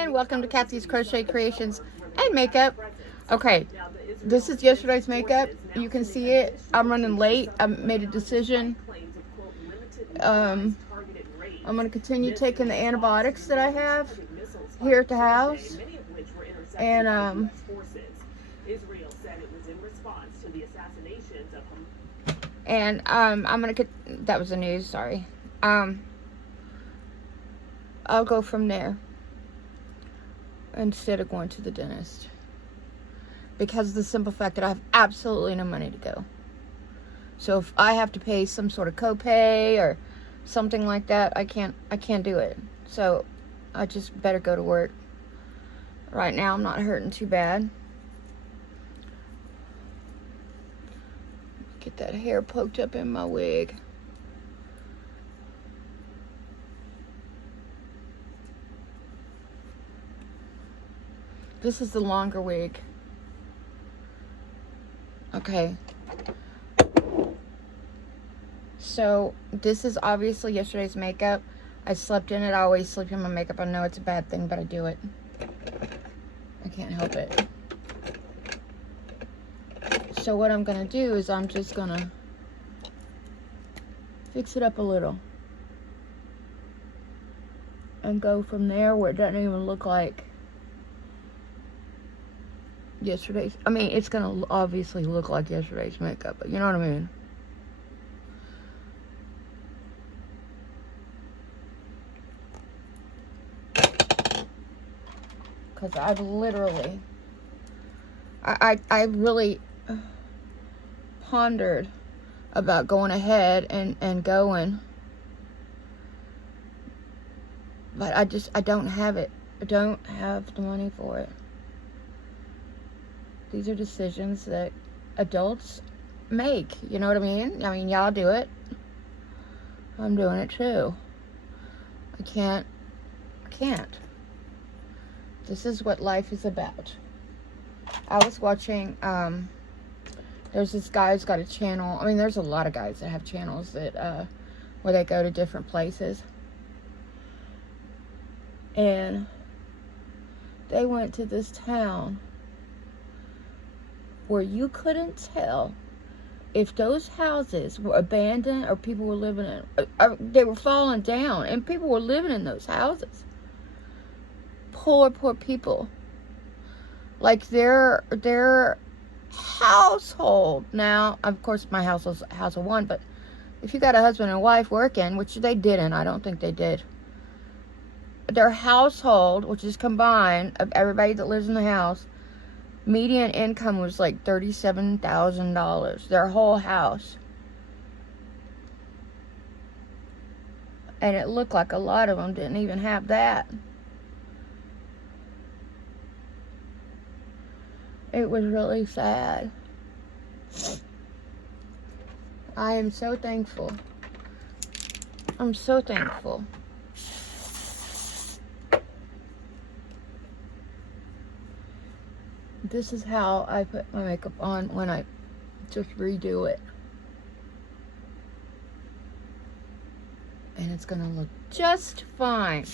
again. Welcome to Kathy's Crochet Creations and Makeup. Okay, this is yesterday's makeup. You can see it. I'm running late. I made a decision. I'm going to continue taking the antibiotics that I have here at the house. And I'm going to, that was the news, sorry. I'll go from there instead of going to the dentist, because of the simple fact that I have absolutely no money to go. So if I have to pay some sort of copay or something like that, I can't do it. So I just better go to work. Right now I'm not hurting too bad. Get that hair poked up in my wig. This is the longer wig. Okay. So this is obviously yesterday's makeup. I slept in it. I always sleep in my makeup. I know it's a bad thing, but I do it. I can't help it. So what I'm gonna do is I'm just gonna fix it up a little and go from there where it doesn't even look like yesterday's. I mean, it's gonna obviously look like yesterday's makeup, but you know what I mean. Because I've literally, I really pondered about going ahead and going, but I don't have it. I don't have the money for it. These are decisions that adults make, you know what I mean? I mean, y'all do it. I'm doing it too. I can't. This is what life is about. I was watching, there's this guy who's got a channel. I mean, there's a lot of guys that have channels that, where they go to different places. And they went to this town where you couldn't tell if those houses were abandoned or people were living in, they were falling down and people were living in those houses. Poor people. Like their household. Now, of course, my house was a house of one, but if you got a husband and wife working, which they didn't, I don't think they did. Their household, which is combined of everybody that lives in the house, median income was like $37,000. Their whole house. And it looked like a lot of them didn't even have that. It was really sad. I am so thankful. I'm so thankful. This is how I put my makeup on when I just redo it. And it's gonna look just fine.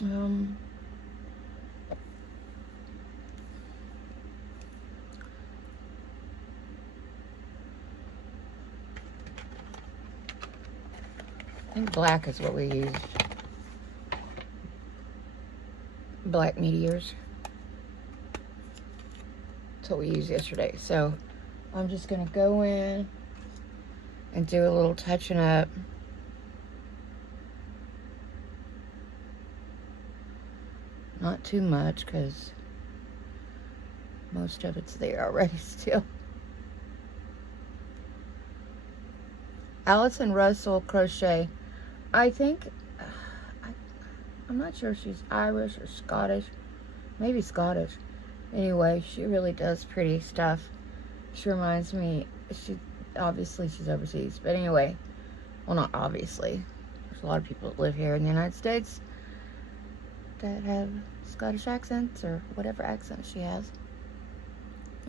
I think black is what we used. black meteors. That's what we used yesterday. So I'm just going to go in and do a little touching up. Not too much, because most of it's there already still. Allison Russell Crochet. I think, I'm not sure if she's Irish or Scottish. Maybe Scottish. Anyway, she really does pretty stuff. She reminds me, obviously she's overseas. But anyway, well, not obviously. There's a lot of people that live here in the United States that have Scottish accents or whatever accent she has.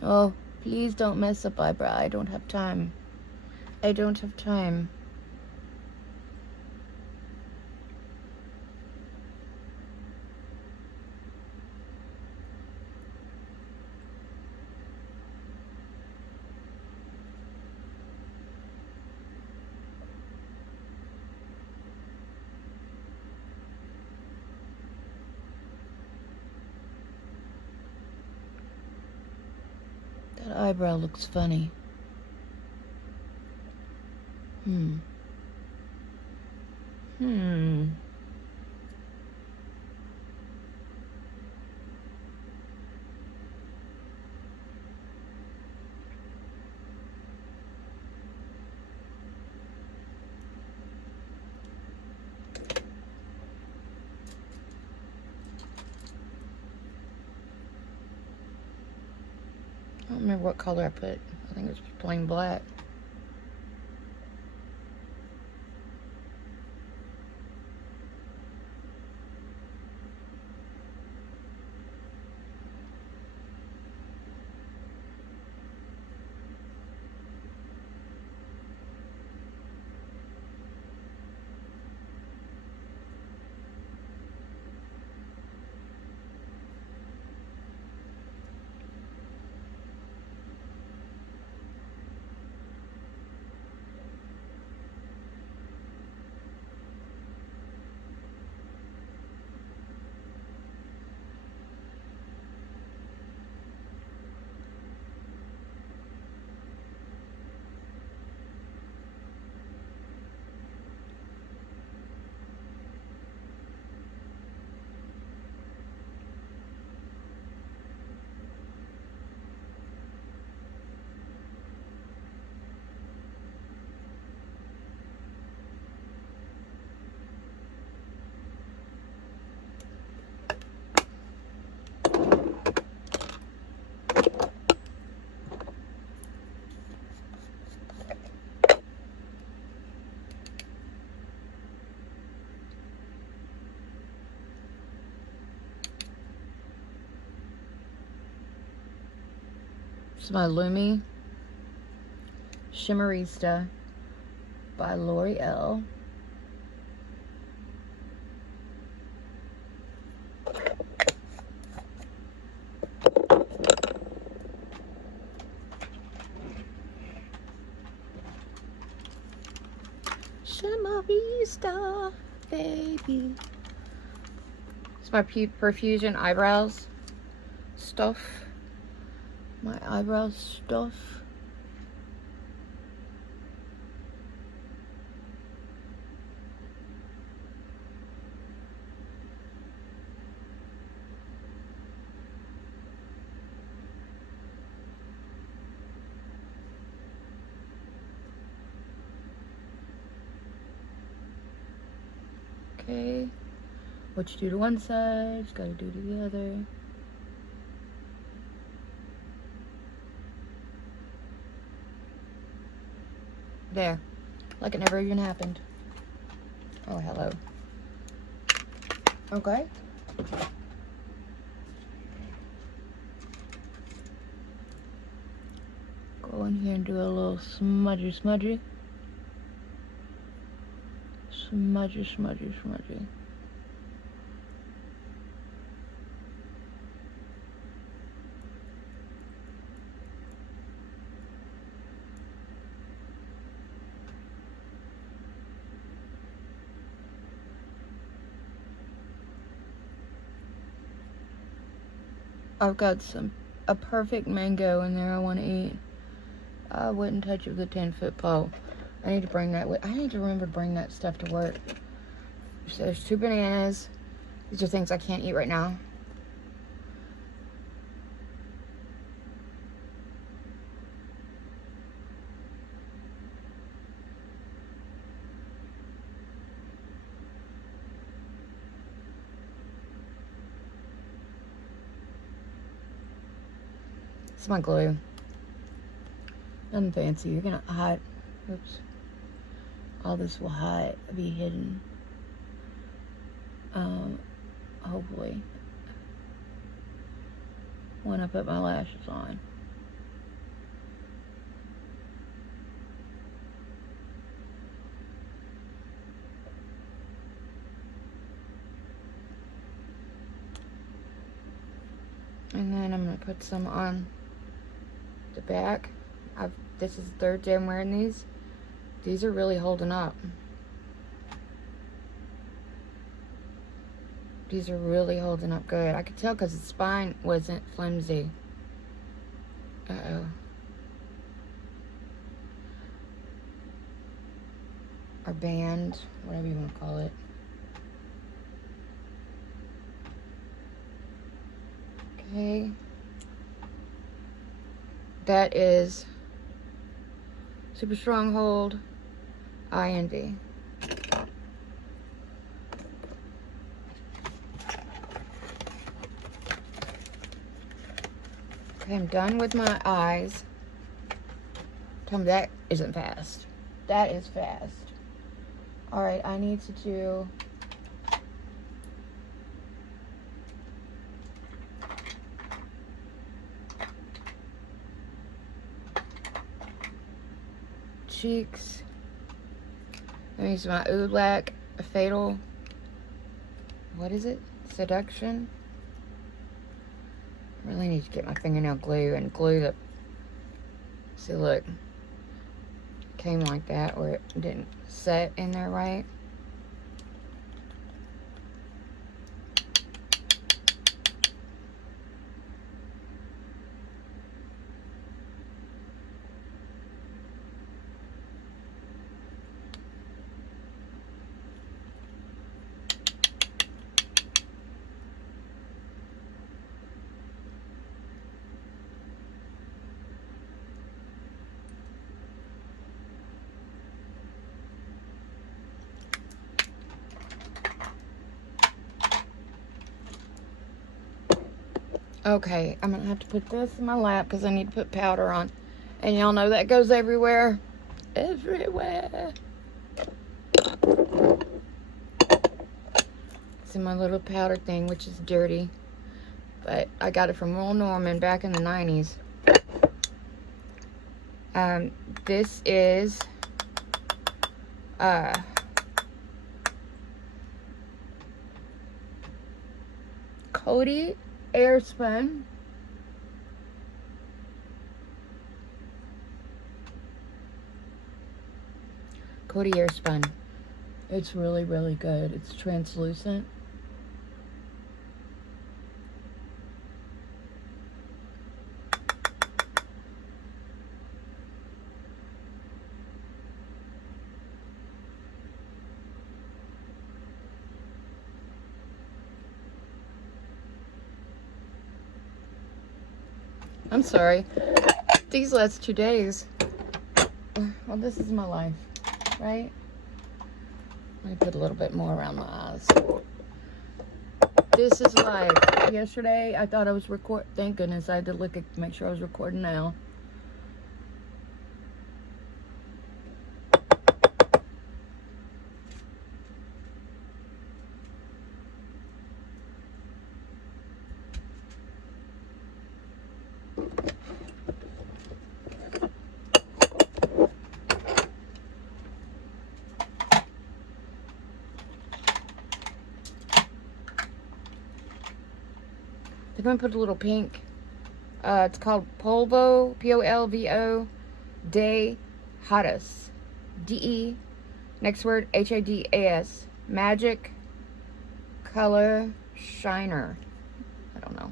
Oh, please don't mess up eyebrow. I don't have time. I don't have time. That eyebrow looks funny. Hmm. I don't remember what color I put. I think it was plain black. This is my Lumi Shimmerista by L'Oreal. Shimmerista, baby. It's my Perfusion eyebrows stuff. My eyebrow stuff. Okay. What you do to one side, you gotta do to the other. There. Like it never even happened. Oh, hello. Okay. Go in here and do a little smudgy. Smudgy. I've got a perfect mango in there I want to eat. I wouldn't touch it with a 10-foot pole. I need to bring that I need to remember to bring that stuff to work. So there's 2 bananas. These are things I can't eat right now. It's my glue. Nothing fancy. You're gonna hide. Oops. All this will be hidden. Hopefully. When I put my lashes on. And then I'm gonna put some on the back. This is the 3rd day I'm wearing these. These are really holding up. These are really holding up good. I could tell because the spine wasn't flimsy. Uh-oh. Or band, whatever you want to call it. Okay. That is Super Stronghold INV. Okay, I'm done with my eyes. Tell me that isn't fast. That is fast. Alright, I need to do cheeks. I'm using my Oolak Fatal. What is it? Seduction. I really need to get my fingernail glue and glue the. See, look. Came like that where it didn't set in there right. Okay, I'm gonna have to put this in my lap because I need to put powder on. And y'all know that goes everywhere. Everywhere. It's in my little powder thing, which is dirty. But I got it from Royal Norman back in the 90s. This is Howdy Airspun. Howdy Airspun. It's really, really good. It's translucent. I'm sorry. These last 2 days. Well, this is my life, right? Let me put a little bit more around my eyes. This is life. Yesterday, I thought I was recording. Thank goodness I had to look at make sure I was recording now. I'm going to put a little pink. It's called Polvo, Polvo, de Hadas. D-E, next word, H-A-D-A-S. Magic Color Shiner. I don't know.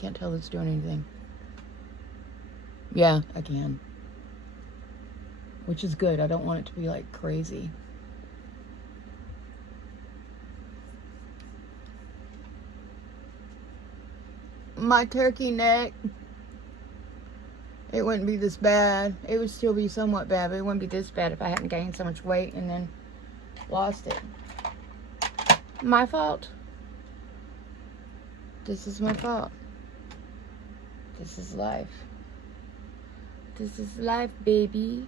can't tell it's doing anything. Yeah, I can. Which is good. I don't want it to be like crazy. My turkey neck, it wouldn't be this bad. It would still be somewhat bad, but it wouldn't be this bad if I hadn't gained so much weight and then lost it. My fault. This is my fault. This is life. This is life, baby.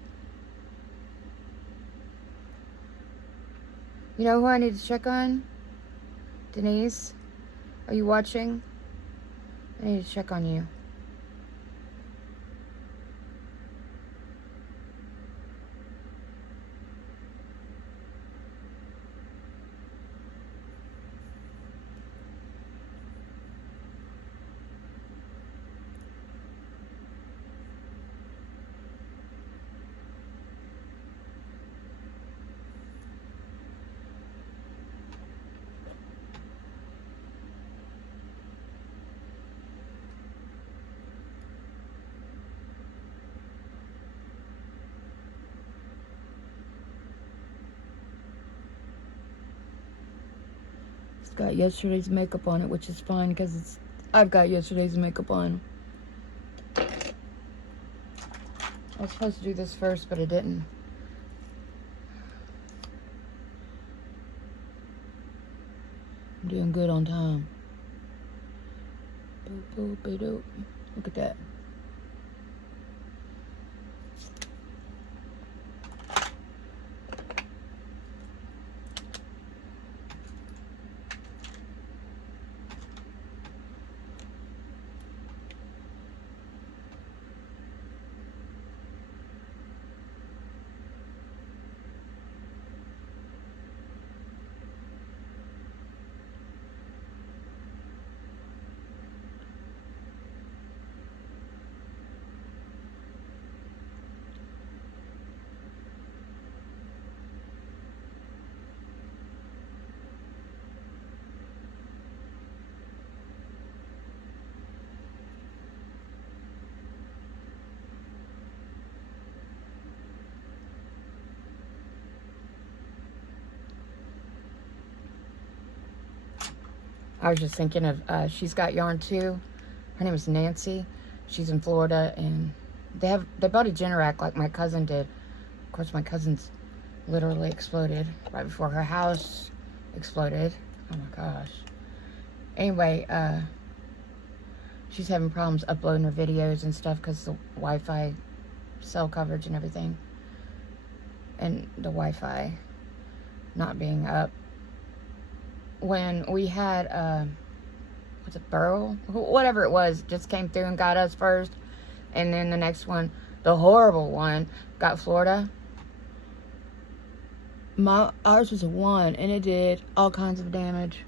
You know who I need to check on? Denise, are you watching? I need to check on you. Got yesterday's makeup on it, which is fine because I've got yesterday's makeup on. I was supposed to do this first, but I didn't. I'm doing good on time. Boop, boop, boop, boop. Look at that. I was just thinking of, she's got yarn too. Her name is Nancy. She's in Florida, and they bought a Generac like my cousin did. Of course, my cousin's literally exploded right before her house exploded. Oh my gosh. Anyway, she's having problems uploading her videos and stuff because the Wi-Fi cell coverage and everything. And the Wi-Fi not being up. When we had, what's it, Burl? Whatever it was, just came through and got us first. And then the next one, the horrible one, got Florida. Ours was a 1, and it did all kinds of damage.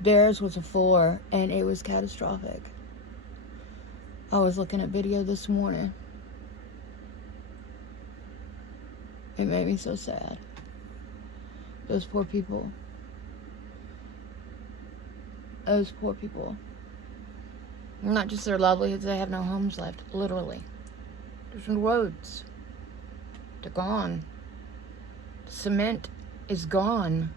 Theirs was a 4, and it was catastrophic. I was looking at video this morning. It made me so sad. Those poor people. Those poor people. Not just their livelihoods, they have no homes left. Literally. There's no roads. They're gone. The cement is gone.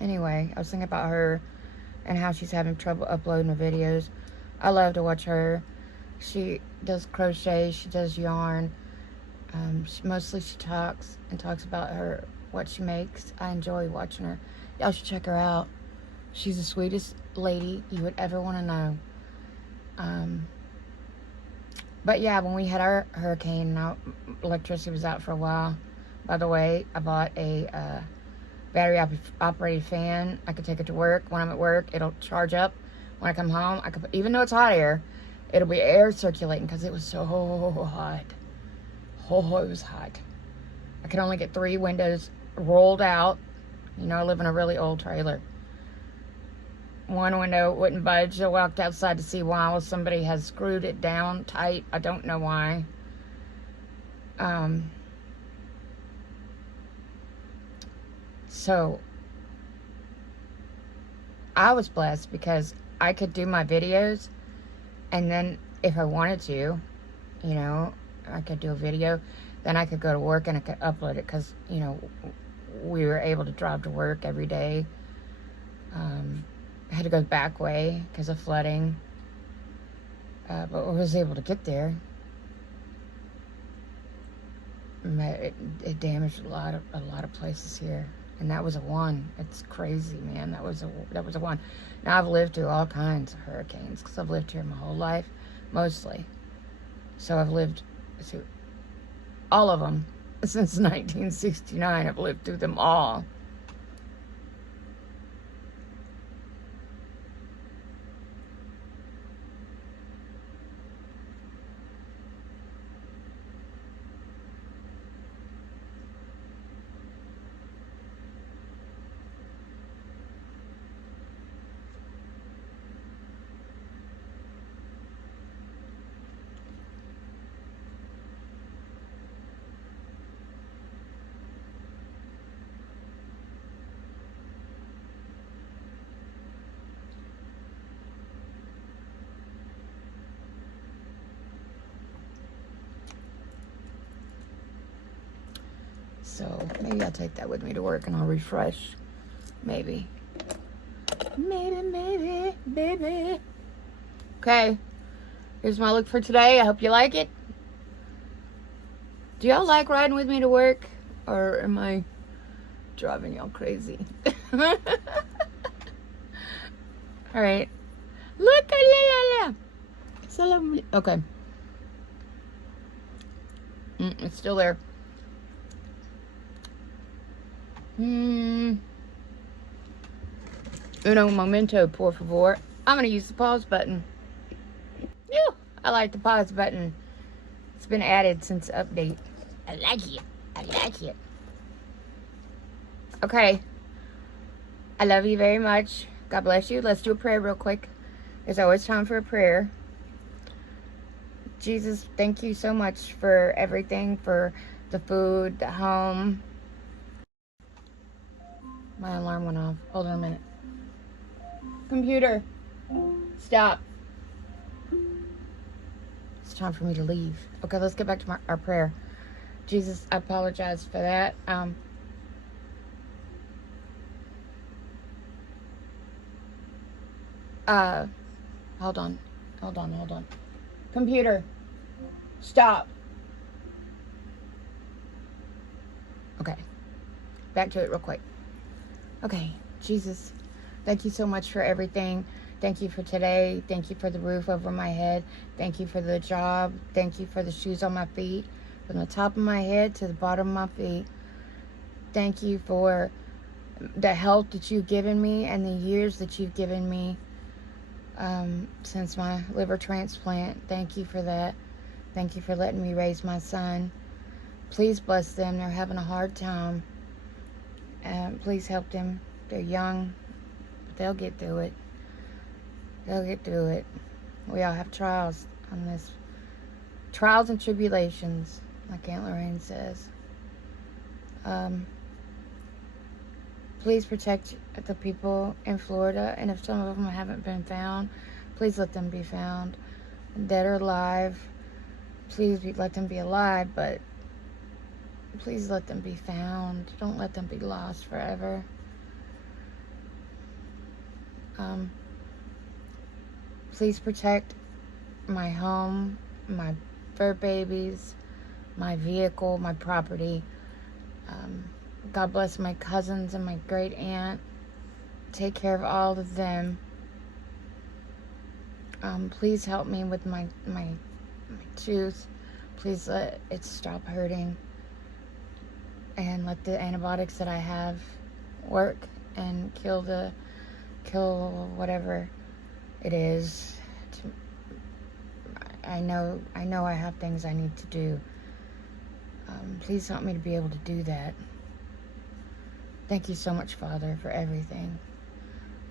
Anyway, I was thinking about her and how she's having trouble uploading her videos. I love to watch her. She does crochet. She does yarn. Mostly she talks about what she makes. I enjoy watching her. Y'all should check her out. She's the sweetest lady you would ever want to know. But yeah, when we had our hurricane, electricity was out for a while. By the way, I bought a battery operated fan. I could take it to work. When I'm at work, it'll charge up. When I come home, even though it's hot air, it'll be air circulating because it was so hot. Oh, it was hot. I could only get 3 windows rolled out. You know, I live in a really old trailer. One window wouldn't budge. I walked outside to see why. Well, somebody has screwed it down tight. I don't know why. So, I was blessed because I could do my videos, and then if I wanted to, you know, I could do a video, then I could go to work and I could upload it, because, you know, we were able to drive to work every day. I had to go the back way because of flooding, but I was able to get there. It damaged a lot of places here, and that was a one. It's crazy, man. That was a one. Now I've lived through all kinds of hurricanes because I've lived here my whole life, mostly. So I've lived through all of them since 1969. I've lived through them all. So maybe I'll take that with me to work and I'll refresh. Maybe. Maybe, baby. Okay. Here's my look for today. I hope you like it. Do y'all like riding with me to work? Or am I driving y'all crazy? Alright. Look, la. So lovely. Okay. It's still there. Uno momento, por favor. I'm going to use the pause button. Ew, I like the pause button. It's been added since update. I like it. Okay. I love you very much. God bless you. Let's do a prayer real quick. There's always time for a prayer. Jesus, thank you so much for everything, for the food, the home. My alarm went off. Hold on a minute. Computer, stop. It's time for me to leave. Okay, let's get back to our prayer. Jesus, I apologize for that. Hold on. Computer, stop. Okay, back to it real quick. Okay, Jesus, thank you so much for everything. Thank you for today. Thank you for the roof over my head. Thank you for the job. Thank you for the shoes on my feet, from the top of my head to the bottom of my feet. Thank you for the health that you've given me and the years that you've given me since my liver transplant. Thank you for that. Thank you for letting me raise my son. Please bless them. They're having a hard time. Please help them. They're young, but they'll get through it. We all have trials on this. Trials and tribulations, like Aunt Lorraine says. Please protect the people in Florida, and if some of them haven't been found, please let them be found. Dead or alive, please let them be alive, but please let them be found. Don't let them be lost forever. Please protect my home, my fur babies, my vehicle, my property. God bless my cousins and my great aunt. Take care of all of them. Please help me with my tooth. Please let it stop hurting. And let the antibiotics that I have work and kill whatever it is. I know I have things I need to do. Please help me to be able to do that. Thank you so much, Father, for everything.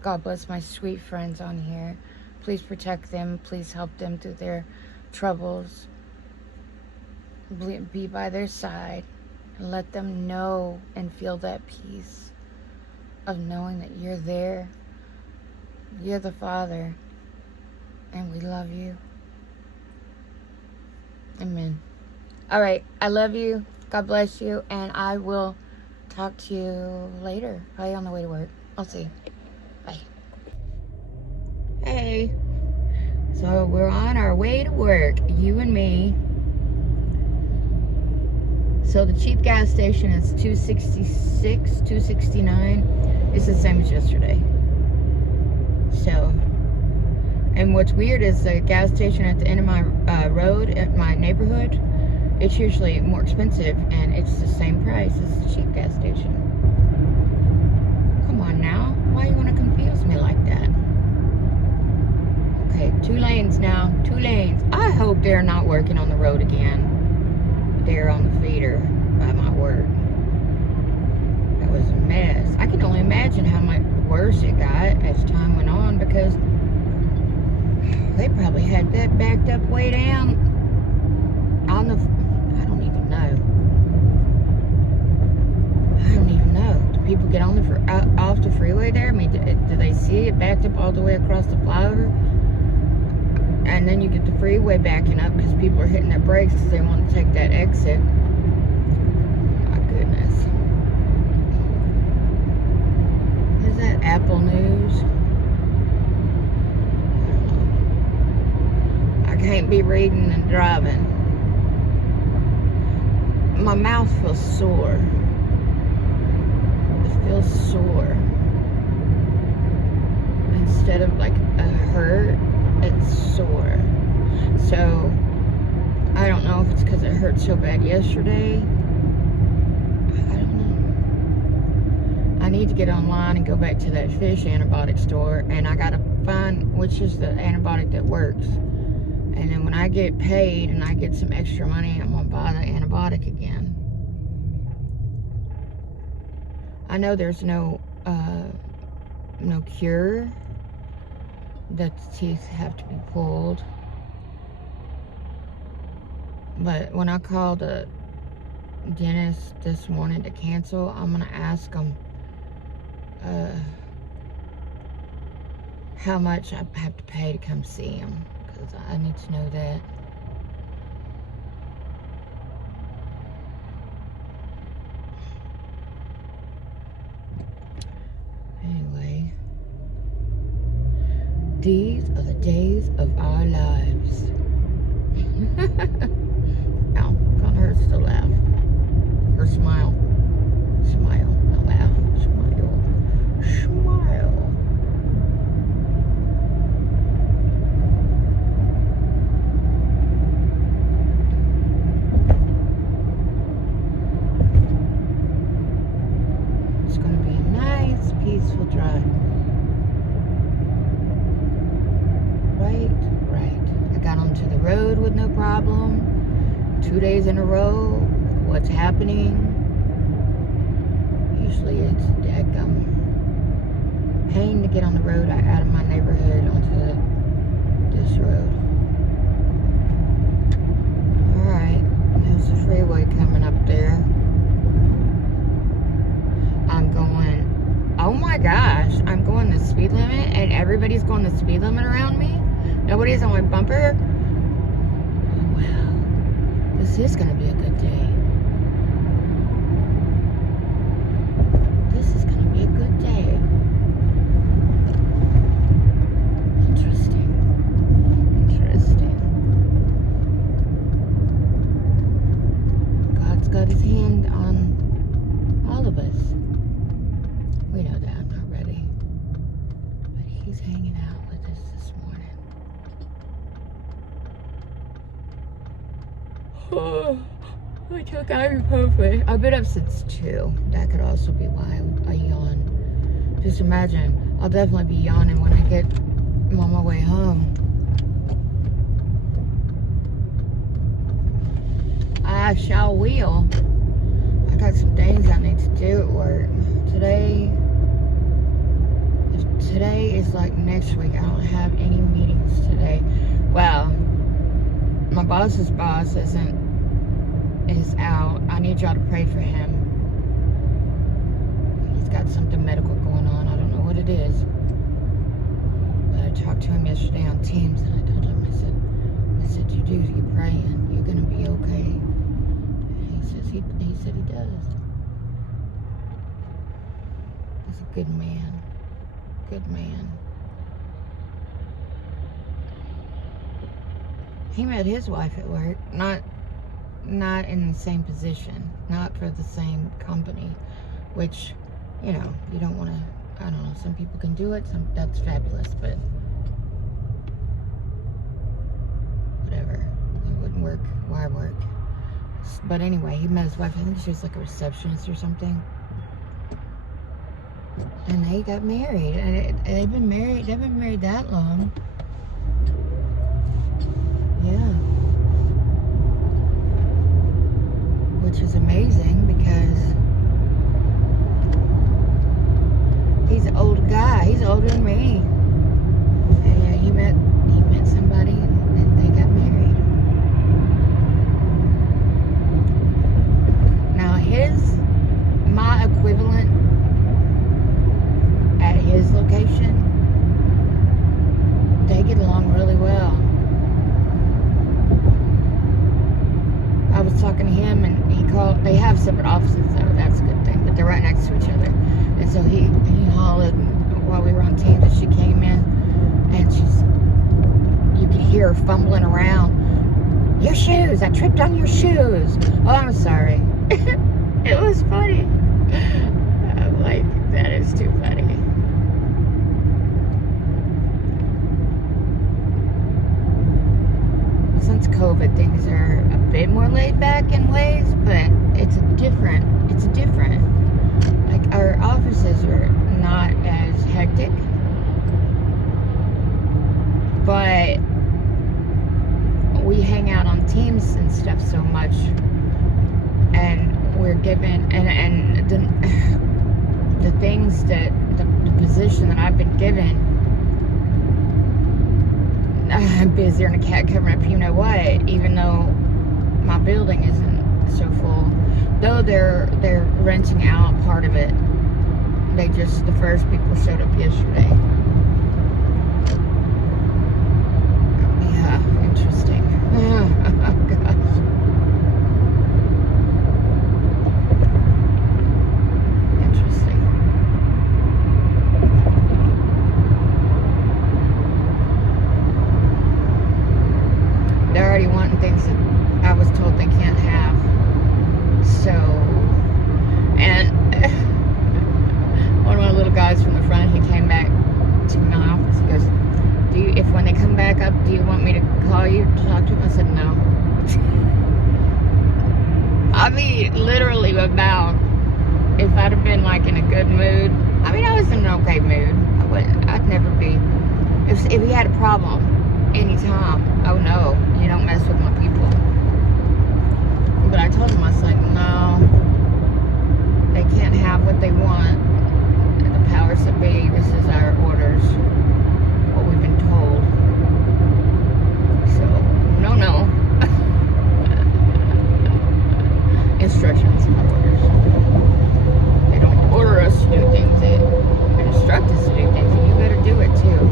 God bless my sweet friends on here. Please protect them. Please help them through their troubles. Be by their side. And let them know and feel that peace of knowing that you're there You're the Father, and we love you. Amen. All right, I love you. God bless you, and I will talk to you later. Probably on the way to work. I'll see you. Bye. Hey. So we're on our way to work, you and me. So the cheap gas station is $2.66, $2.69. It's the same as yesterday. So, and what's weird is the gas station at the end of my road at my neighborhood, it's usually more expensive, and it's the same price as the cheap gas station. Come on now, why you want to confuse me like that? Okay, 2 lanes now, 2 lanes. I hope they're not working on the road again. There on the feeder by my work. That was a mess. I can only imagine how much worse it got as time went on, because they probably had that backed up way down on the, I don't even know. Do people get on the off the freeway there? I mean, do they see it backed up all the way across the flyover? And then you get the freeway backing up because people are hitting their brakes because they want to take that exit. My goodness. Is that Apple News? I can't be reading and driving. My mouth feels sore. It feels sore. Instead of like a hurt, it's sore. So I don't know if it's because it hurt so bad yesterday. I don't know. I need to get online and go back to that fish antibiotic store, and I gotta find which is the antibiotic that works. And then when I get paid and I get some extra money, I'm gonna buy the antibiotic again. I know there's no cure, that the teeth have to be pulled. But when I called the dentist this morning to cancel, I'm gonna ask them how much I have to pay to come see him, because I need to know that. Anyway, these are the days of our lives. Ow, kind of hurts to laugh. Or smile. Smile, not laugh. Smile. Smile. It's going to be a nice, peaceful drive. Right. I got onto the road with no problem. 2 days in a row. What's happening? Usually it's dadgum pain to get on the road out of my neighborhood onto this road. Alright, there's the freeway coming up there. I'm going, oh my gosh, I'm going the speed limit, and everybody's going the speed limit around me. Nobody's on my bumper. Oh, wow. This is going to be a good day. This is going to be a good day. Interesting. Interesting. God's got his hand on all of us. We know that. I'm not ready. But he's hanging out with us this morning. Oh, I took ibuprofen. I've been up since 2. That could also be why I yawn. Just imagine, I'll definitely be yawning when I get on my way home. I shall will. I got some things I need to do at work. Today is like next week. I don't have any meetings today. Well, my boss's boss is out. I need y'all to pray for him. He's got something medical going on. I don't know what it is. talked to him yesterday on Teams, and I told him, I said, you praying? You're gonna be okay? And he said he does. He's a good man. Good man. He met his wife at work, not in the same position, not for the same company, which, you know, you don't want to, I don't know, some people can do it, that's fabulous, but whatever, it wouldn't work, why work? But anyway, he met his wife, I think she was like a receptionist or something, and they got married, and they've been married that long. Yeah. Which is amazing because he's an old guy. He's older than me. And yeah, he met somebody and they got married. Now my equivalent at his location, they get along really well. I was talking to him and they have separate offices though, that's a good thing, but they're right next to each other. And so he hollered while we were on Teams that she came in, and you could hear her fumbling around. Your shoes, I tripped on your shoes. Oh, I'm sorry. It was funny. I'm like, that is too funny. Since COVID, things are a bit more laid back in ways, but it's different. Like, our offices are not as hectic, but we hang out on Teams and stuff so much, and we're given, and the things that, the position that I've been given, I'm busier than a cat covering up you know what, even though my building isn't so full. Though they're renting out part of it. The first people showed up yesterday. Yeah, interesting. Oh gosh. They're already wanting things that I was told they can't have. So, and one of my little guys from the front, he came back to my office. He goes, if when they come back up, do you want me to call you to talk to them? I said, no. I mean, literally about, if I'd have been like in a good mood, I mean, I was in an okay mood. I'd never be, if he had a problem, anytime, oh no, you don't mess with my people. But I told him, I was like, no, they can't have what they want. The powers that be, this is our orders, what we've been told. So, no. Instructions, not orders. They don't order us to do things, they instruct us to do things, and you better do it too.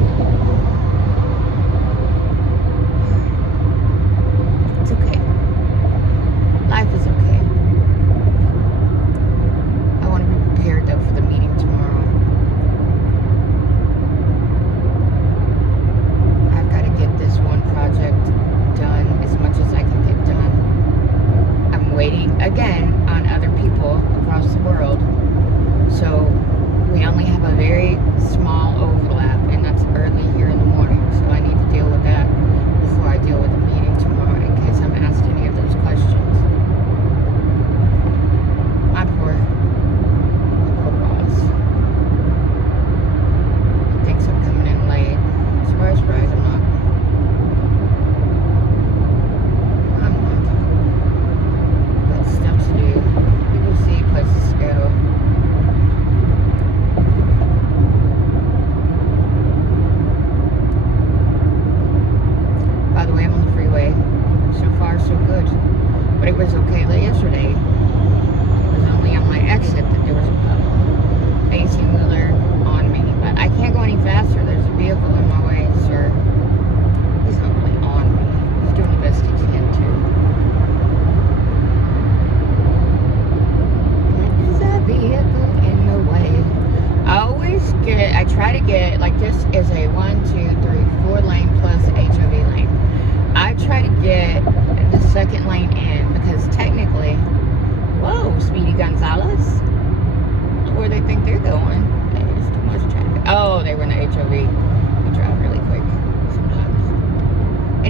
It's okay. Life is okay. I want to be prepared though for the meeting tomorrow. I've got to get this one project done as much as I can get done. I'm waiting again on other people across the world. So we only have a very small overlap, and that's early here in the morning. So I need to deal with that before I deal with the meeting tomorrow, in case I'm asked any of those questions. My poor boss. He thinks I'm coming in late. Surprise, surprise, I'm not. Got stuff to do. People see, places to go. By the way, I'm on the freeway. So far, so good. But it was okay yesterday. It was only on my exit that there was a problem. 18-wheeler on me. But I can't go any faster. There's a vehicle in my way.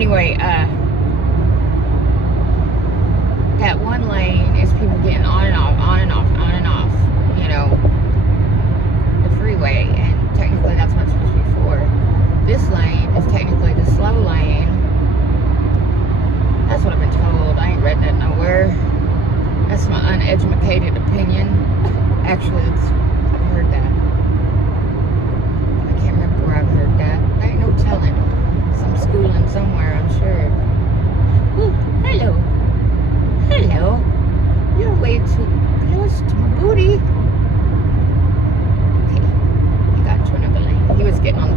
Anyway, that one lane is people getting on and off, on and off, on and off, you know, the freeway, and technically that's what it's supposed to be for. This lane is technically the slow lane. That's what I've been told. I ain't read that nowhere. That's my uneducated opinion. Actually, I've heard that. I can't remember where I've heard that. There ain't no telling. Some schooling somewhere, I'm sure. Ooh, hello. Hello. You're way too close to my booty. Okay. He got into another lane. He was getting on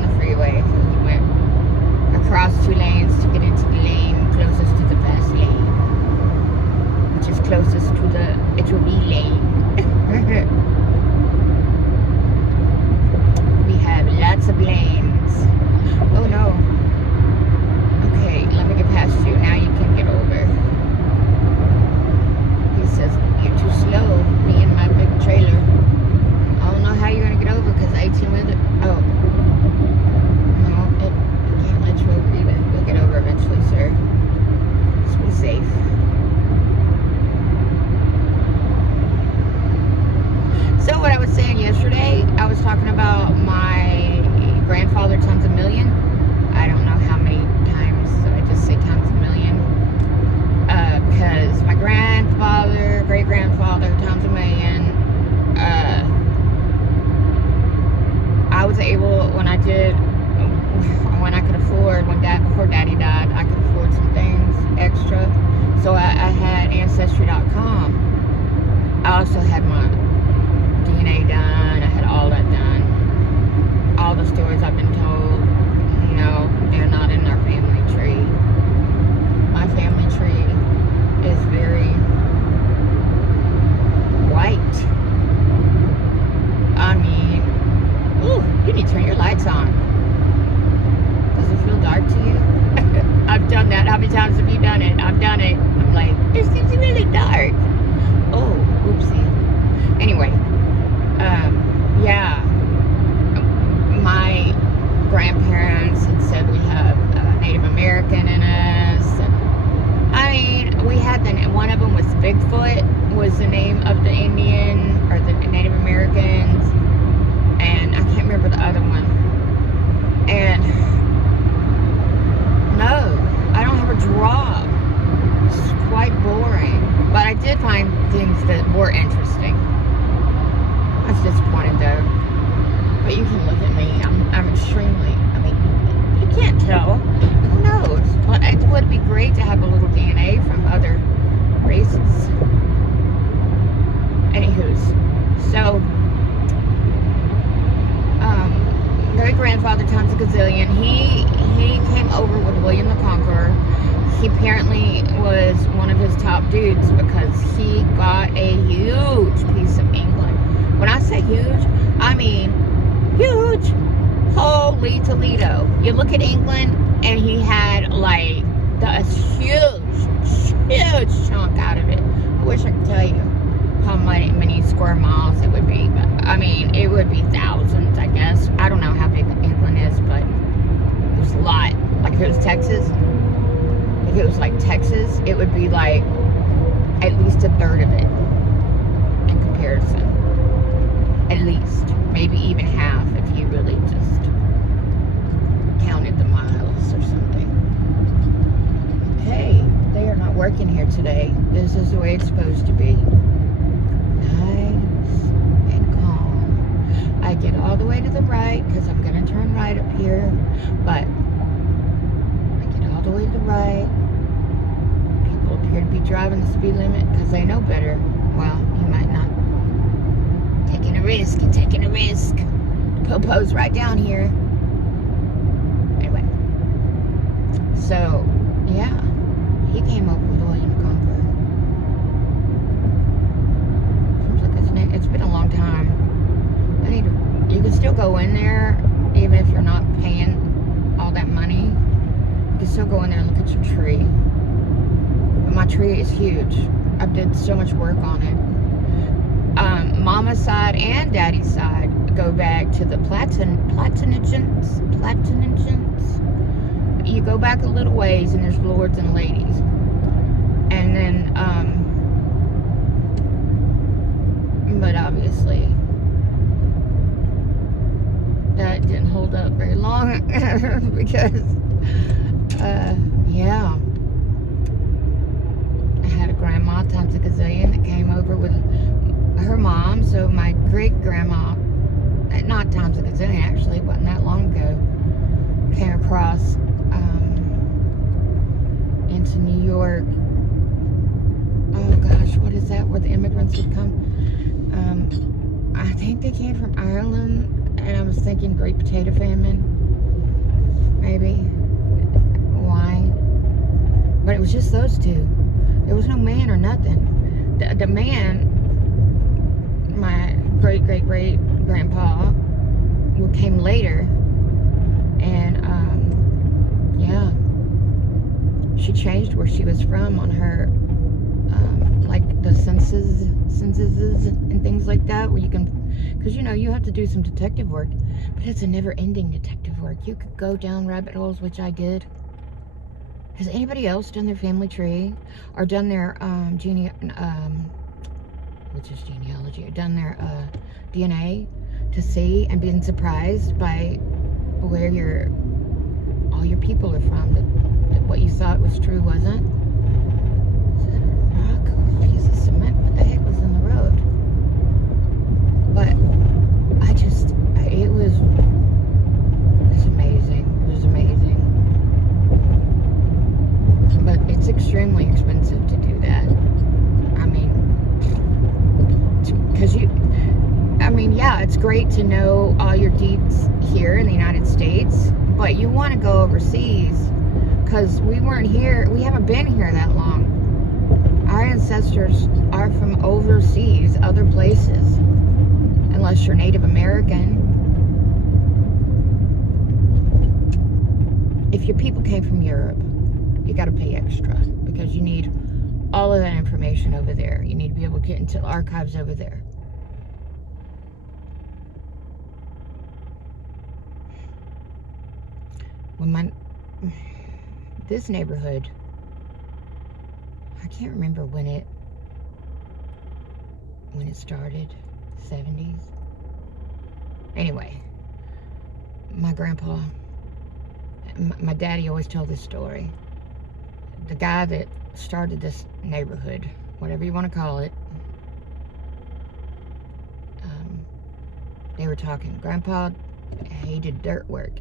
the freeway. So he went across 2 lanes to get into the lane closest to the fast lane, which is closest to the HOV lane. We have lots of lanes. Oh no. Okay, let me get past you. Now you can get over. He says, you're too slow, me and my big trailer. I don't know how you're gonna get over because 18 with it. Oh. No, it can't let you over either. You'll get over eventually, sir. Just be safe. So what I was saying yesterday, I was talking about my grandfather times a million. I don't know how many times, so I just say times a million. Because my grandfather, great-grandfather times a million, I was able, when I could afford, before Daddy died, I could afford some things extra. So I had Ancestry.com. I also had my DNA done. I had all that done. All the stories I've been told, no, they're not in our family tree. My family tree is very white. I mean, ooh, you need to turn your lights on. Does it feel dark to you? I've done that. How many times have you done it? I've done it. I'm like, it seems really dark. Oh, oopsie. Anyway, yeah. My grandparents had said we have Native American in us. I mean, we had one of them was Bigfoot, was the name of the Indian, or the Native Americans, and I can't remember the other one. And no, I don't have a job. It's quite boring. But I did find things that were interesting. I was disappointed though. But you can look at me. I'm extremely, I mean, you can't tell. Who knows? But it would be great to have a little DNA from other races. Anywho's. So, great-grandfather times a gazillion, he came over with William the Conqueror. He apparently was one of his top dudes because he got a huge piece of England. When I say huge, I mean huge. Holy Toledo. You look at England and he had like a huge chunk out of it. I wish I could tell you how many square miles it would be, but I mean it would be thousands, I guess. I don't know how big England is, but it was a lot. Like if it was Texas, it would be like at least a third of it in comparison. At least. Maybe even half if you really just counted the miles or something. Hey, they are not working here today. This is the way it's supposed to be. Nice and calm. I get all the way to the right because I'm going to turn right up here. But I get all the way to the right. People appear to be driving the speed limit because they know better. Well, you might not. Taking a risk. Popo's right down here. Anyway. So, yeah. He came over with William Conqueror. Seems like his name. It's been a long time. You can still go in there, even if you're not paying all that money. You can still go in there and look at your tree. But my tree is huge. I did so much work on it. Mama's side and Daddy's side go back to the Platinagens. you go back a little ways and there's lords and ladies. And then, but obviously, that didn't hold up very long because, yeah. I had a grandma times a gazillion that came over with her mom, so my great-grandma, not times a gazillion actually, it wasn't that long ago, came across into New York. Oh gosh, what is that, where the immigrants would come? I think they came from Ireland, and I was thinking Great Potato Famine, maybe. Why? But it was just those two. There was no man or nothing. The man, my great-great-great-grandpa, who came later, and yeah, she changed where she was from on her, like the censuses and things like that, where you can, because you know you have to do some detective work, but it's a never-ending detective work. You could go down rabbit holes, which I did. Has anybody else done their family tree or done their which is genealogy, or done their DNA to see and been surprised by where all your people are from, that what you thought was true wasn't? Is that a rock or a piece of cement? What the heck was in the road? But it's amazing. It was amazing. But it's extremely expensive to do that. I mean, because yeah, it's great to know all your deeds here in the United States, but you want to go overseas, because we haven't been here that long. Our ancestors are from overseas, other places, unless you're Native American. If your people came from Europe, you got to pay extra, because you need all of that information over there. You need to be able to get into the archives over there. When this neighborhood, I can't remember when it started, 70s. Anyway, my grandpa, my daddy always told this story. The guy that started this neighborhood, whatever you want to call it, they were talking. Grandpa hated dirt work,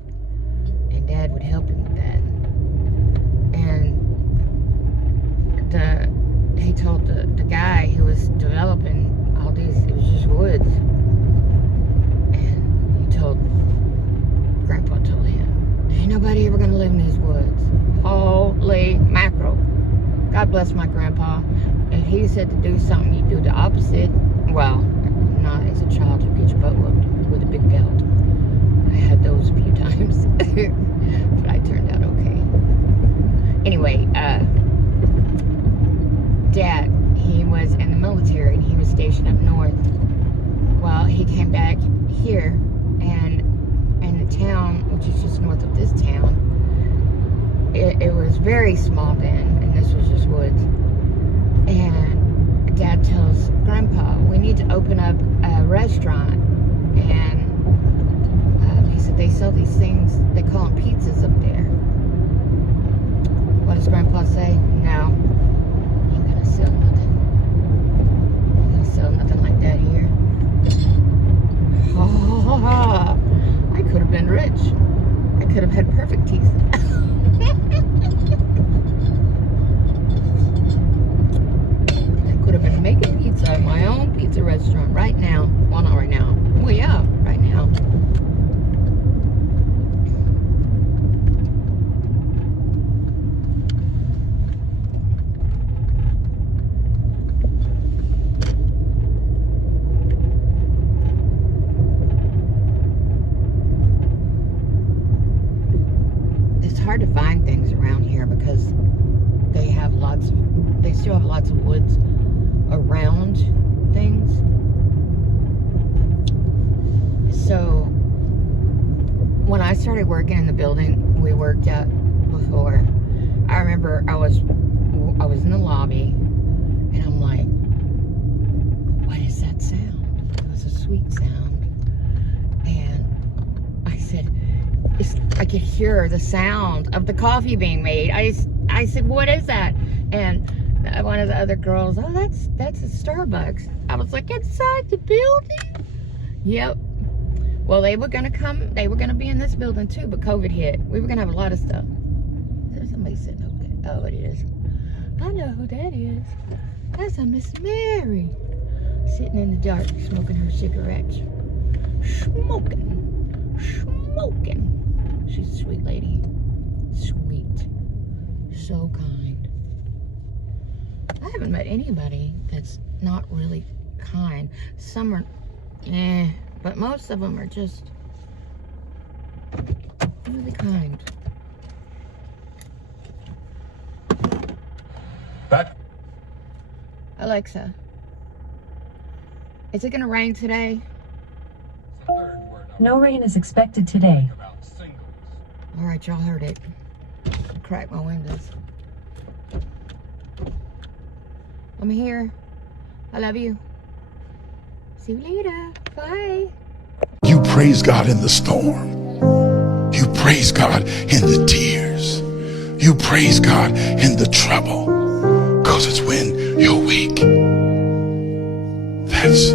and Dad would help him with that. And he told the guy who was developing all these, it was just woods. And Grandpa told him, ain't nobody ever gonna live in these woods. Holy mackerel. God bless my grandpa. If he said to do something, you do the opposite. Well, not as a child, you get your butt whooped with a big belt. I had those a few times. But I turned out okay. Anyway, Dad, he was in the military, and he was stationed up north. Well, he came back here, and in the town, which is just north of this town, it was very small then, and this was just woods. And Dad tells Grandpa, we need to open up a restaurant. And he said, they sell these things, they call them pizzas up there. What does Grandpa say? No, ain't gonna sell nothing. Ain't gonna sell nothing like that here. Oh, I could have been rich. I could have had perfect teeth. I could have been making pizza at my own pizza restaurant right now. Well, not right now. Well, yeah, right now. Hard to find things around here because they still have lots of woods around things. So when I started working in the building we worked at before. I remember I was in the lobby, and I'm like, what is that sound? It was a sweet sound. And I said, I could hear the sound of the coffee being made. I said, what is that? And one of the other girls, oh, that's a Starbucks. I was like, inside the building? Yep. Well, they were gonna be in this building too, but COVID hit. We were gonna have a lot of stuff. There's somebody sitting over there. Oh, it is. I know who that is. That's a Miss Mary. Sitting in the dark, smoking her cigarettes. Smoking. She's a sweet lady. Sweet. So kind. I haven't met anybody that's not really kind. Some are, but most of them are just really kind. Back. Alexa, is it gonna rain today? No rain is expected today. All right, y'all heard it. Crack my windows. I'm here. I love you. See you later. Bye. You praise God in the storm. You praise God in the tears. You praise God in the trouble. Because it's when you're weak. That's